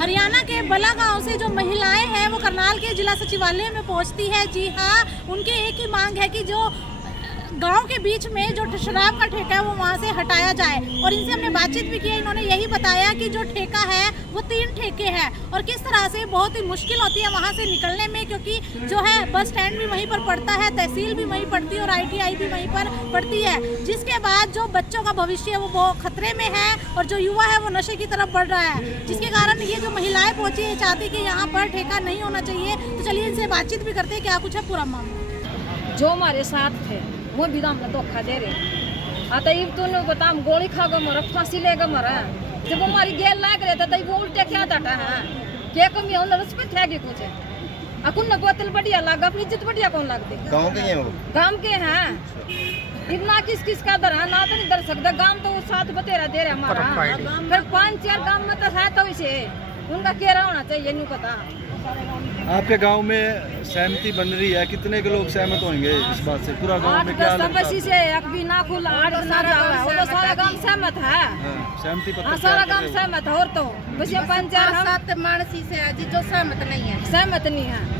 हरियाणा के बला गांव से जो महिलाएं हैं वो करनाल के जिला सचिवालय में पहुंचती है। जी हाँ, उनकी एक ही मांग है कि जो गांव के बीच में जो शराब का ठेका है वो वहाँ से हटाया जाए। और इनसे हमने बातचीत भी की, इन्होंने यही बताया कि जो ठेका है वो 3 ठेके हैं और किस तरह से बहुत ही मुश्किल होती है वहाँ से निकलने में, क्योंकि जो है बस स्टैंड भी वहीं पर पड़ता है, तहसील भी वहीं पड़ती है और ITI भी वहीं पर पड़ती है, जिसके बाद जो बच्चों का भविष्य है वो बहुत खतरे में है और जो युवा है वो नशे की तरफ बढ़ रहा है, जिसके कारण ये जो महिलाएं पहुंची है चाहती कि यहाँ पर ठेका नहीं होना चाहिए। तो चलिए इनसे बातचीत भी करते हैं, क्या कुछ है पूरा मामला। जो हमारे साथ थे वो भी हमने धोखा दे रहे आता तूने बता, हम गोली खा गए मरा, फांसी ले गए मरा, जब हमारी गेल लाग रहे थे वो उल्टे क्या था क्या कमी है उन्हें पे थे कुछ अकुन न बोतल बढ़िया लगा, अपनी इज्जत बढ़िया कौन लगती गांव के हैं वो, गांव के हैं इतना किस का दर है ना तो नहीं दर सकता। गांव तो साथ बतेरा दे रहे हमारा, फिर 5-4 गांव में तो है तो इसे उनका केरा होना चाहिए, नहीं पता। आपके गांव में सहमति बन रही है, कितने के लोग सहमत होंगे इस बात से? पूरा गांव में क्या लगता है? से एक भी ना खुला, 8 ना जावा, वो तो सारा गांव सहमत है। सहमति पत्र सारा गांव सहमत है। और तो बस ये 5-4 7 मानसी से है जी जो सहमत नहीं है।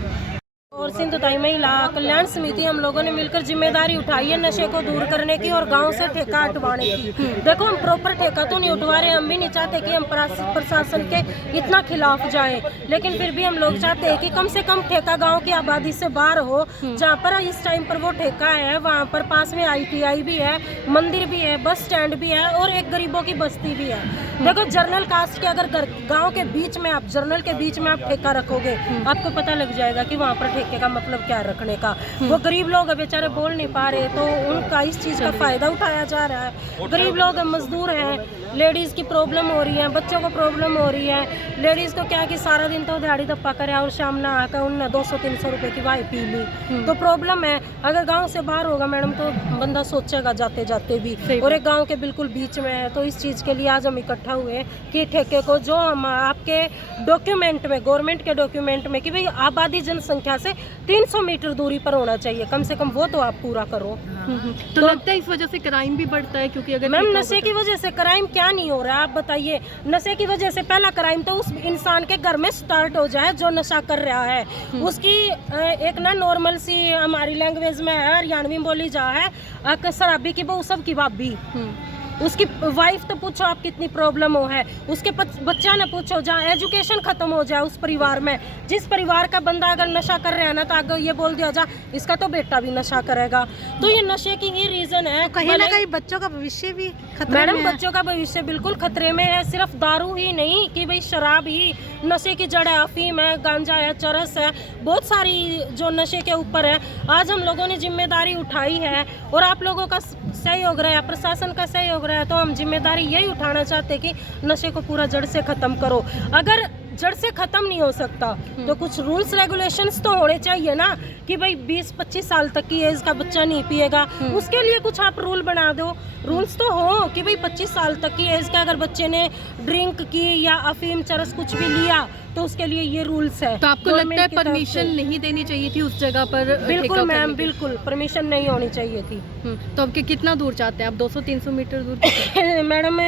और सिंधुताई महिला कल्याण समिति हम लोगों ने मिलकर जिम्मेदारी उठाई है नशे को दूर करने की और गांव से ठेका हटवाने की। देखो हम प्रॉपर ठेका तो नहीं उठवा रहे, हम भी नहीं चाहते कि हम प्रशासन के इतना खिलाफ जाएं, लेकिन फिर भी हम लोग चाहते हैं कि कम से कम ठेका गांव की आबादी से बाहर हो। जहां पर इस टाइम पर वो ठेका है वहां पर पास में ITI भी है, मंदिर भी है, बस स्टैंड भी है और एक गरीबों की बस्ती भी है। देखो जर्नल कास्ट के अगर गाँव के बीच में आप जर्नल के बीच में आप ठेका रखोगे आपको पता लग जाएगा कि वहाँ पर ठेके का मतलब क्या रखने का। वो गरीब लोग बेचारे बोल नहीं पा रहे तो उनका इस चीज़ का फायदा उठाया जा रहा है। गरीब लोग मजदूर हैं, लेडीज़ की प्रॉब्लम हो रही है, बच्चों को प्रॉब्लम हो रही है। लेडीज़ को क्या कि सारा दिन तो दिहाड़ी दप्पा करे और शाम ना आकर उनने 200-300 रुपये की वाई पी ली तो प्रॉब्लम है। अगर गाँव से बाहर होगा मैडम तो बंदा सोचेगा जाते जाते भी, और एक गाँव के बिल्कुल बीच में है। तो इस चीज़ के लिए आज हम इकट्ठा हुए कि ठेके को जो हम आपके डॉक्यूमेंट में, गवर्नमेंट के डॉक्यूमेंट में कि भाई आबादी जनसंख्या से 300 मीटर दूरी पर होना चाहिए कम से कम, वो तो आप पूरा करो। तो लगता है इस वजह से क्राइम भी बढ़ता है, क्योंकि अगर मैम नशे की वजह से क्राइम क्या नहीं हो रहा है आप बताइए। नशे की वजह से पहला क्राइम तो उस इंसान के घर में स्टार्ट हो जाए जो नशा कर रहा है। उसकी एक ना नॉर्मल सी हमारी लैंग्वेज में है, हरियाणवी बोली जा है, शराबी की बहू सब की भाभी। उसकी वाइफ तो पूछो आप कितनी प्रॉब्लम हो है, उसके बच्चा ने पूछो, जहाँ एजुकेशन खत्म हो जाए उस परिवार में। जिस परिवार का बंदा अगर नशा कर रहा है ना तो आगे ये बोल दिया जा इसका तो बेटा भी नशा करेगा। तो ये नशे की ही रीजन है। कहीं ना कहीं बच्चों का भविष्य भी खतरे में मैडम बच्चों का भविष्य बिल्कुल खतरे में है। सिर्फ दारू ही नहीं कि भाई शराब ही नशे की जड़ है, अफीम है, गांजा है, चरस है, बहुत सारी जो नशे के ऊपर है। आज हम लोगों ने जिम्मेदारी उठाई है और आप लोगों का सहयोग रहा है, प्रशासन का सहयोग रहा है, तो हम जिम्मेदारी यही उठाना चाहते हैं कि नशे को पूरा जड़ से खत्म करो। अगर जड़ से खत्म नहीं हो सकता तो कुछ रूल्स रेगुलेशंस तो होने चाहिए ना कि भाई 20-25 साल तक की एज का बच्चा नहीं पिएगा, उसके लिए कुछ आप रूल बना दो। रूल्स तो हो कि भाई 25 साल तक की एज का अगर बच्चे ने ड्रिंक की या अफीम चरस कुछ भी लिया तो उसके लिए ये रूल्स है। तो आपको लगता है परमिशन नहीं देनी चाहिए थी उस जगह पर? बिल्कुल मैम, बिल्कुल परमिशन नहीं होनी चाहिए थी। तो आपके कितना दूर चाहते हैं आप? 200-300 मीटर दूर? मैडम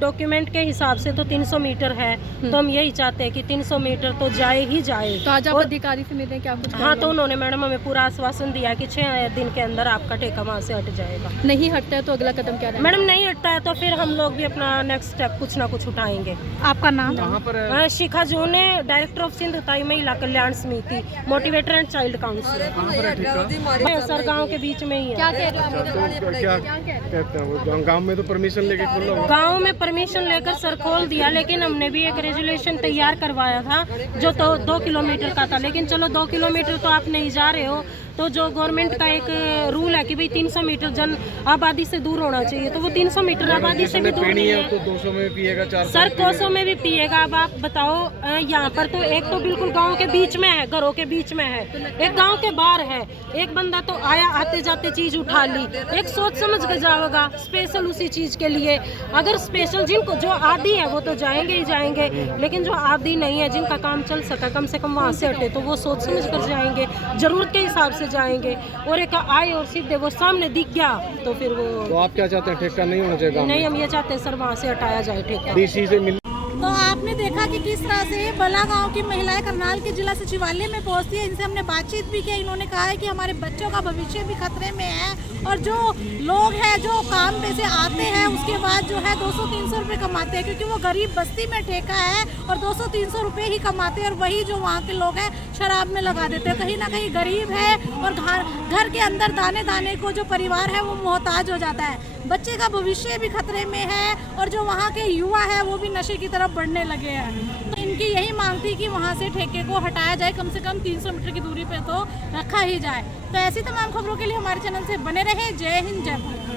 डॉक्यूमेंट के हिसाब से तो 300 मीटर है, तो हम यही चाहते हैं कि 300 मीटर तो जाए ही जाए। तो आज आप अधिकारी से मिले क्या कुछ? हाँ, तो उन्होंने मैडम हमें पूरा आश्वासन दिया कि 6 दिन के अंदर आपका ठेका वहाँ से हट जाएगा। नहीं हटता है तो अगला कदम क्या रहेगा? मैडम नहीं हटता है तो फिर हम लोग भी अपना नेक्स्ट स्टेप कुछ ना कुछ उठाएंगे। आपका नाम? शिखा जून, डायरेक्टर ऑफ सिंधुताई महिला कल्याण समिति, motivator and child council. Sir गाँव के बीच में ही है। क्या कहते हैं? गांव में तो परमिशन लेके खोलो। गांव में परमिशन लेकर सर खोल दिया, लेकिन हमने भी एक रेजुलेशन तैयार करवाया था जो तो 2 किलोमीटर का था। लेकिन चलो 2 किलोमीटर तो आप नहीं जा रहे हो, तो जो गवर्नमेंट का एक रूल है कि भाई 300 मीटर जन आबादी से दूर होना चाहिए, तो वो 300 मीटर आबादी से भी दूर नहीं है। तो 200 में पिएगा, 400 सर 200 में भी पिएगा। अब आप बताओ, यहाँ पर तो एक तो बिल्कुल गांव के बीच में है, घरों के बीच में है, एक गांव के बाहर है। एक बंदा तो आया आते जाते चीज उठा ली, एक सोच समझ के जाएगा स्पेशल उसी चीज के लिए। अगर स्पेशल जिनको जो आदी है वो तो जाएंगे ही जाएंगे, लेकिन जो आदी नहीं है, जिनका काम चल सका कम से कम वहाँ से हटे, तो वो सोच समझ कर जाएंगे, जरूरत के हिसाब से जाएंगे। और एक आए और सीधे वो सामने दिख गया तो फिर वो। तो आप क्या चाहते हैं? ठेका नहीं होना चाहिए? नहीं, हम ये चाहते हैं सर वहाँ से हटाया जाए ठेका। डीसी से मिल। तो आपने देखा देखा कि किस तरह से बला गांव की महिलाएं करनाल के जिला सचिवालय में पहुंचती है। इनसे हमने बातचीत भी की। इन्होंने कहा है कि हमारे बच्चों का भविष्य भी खतरे में है और जो लोग हैं जो काम पे से आते हैं उसके बाद जो है 200-300 रुपये कमाते हैं, क्योंकि वो गरीब बस्ती में ठेका है और 200-300 रुपये ही कमाते हैं और वही जो वहाँ के लोग हैं शराब में लगा देते हैं। कहीं ना कहीं गरीब है और घर के अंदर दाने दाने को जो परिवार है वो मोहताज हो जाता है। बच्चे का भविष्य भी खतरे में है और जो वहाँ के युवा है वो भी नशे की तरफ बढ़ने लगे हैं। तो इनकी यही मांग थी कि वहाँ से ठेके को हटाया जाए, कम से कम 300 मीटर की दूरी पे तो रखा ही जाए। तो ऐसी तमाम खबरों के लिए हमारे चैनल से बने रहे। जय हिंद, जय भारत।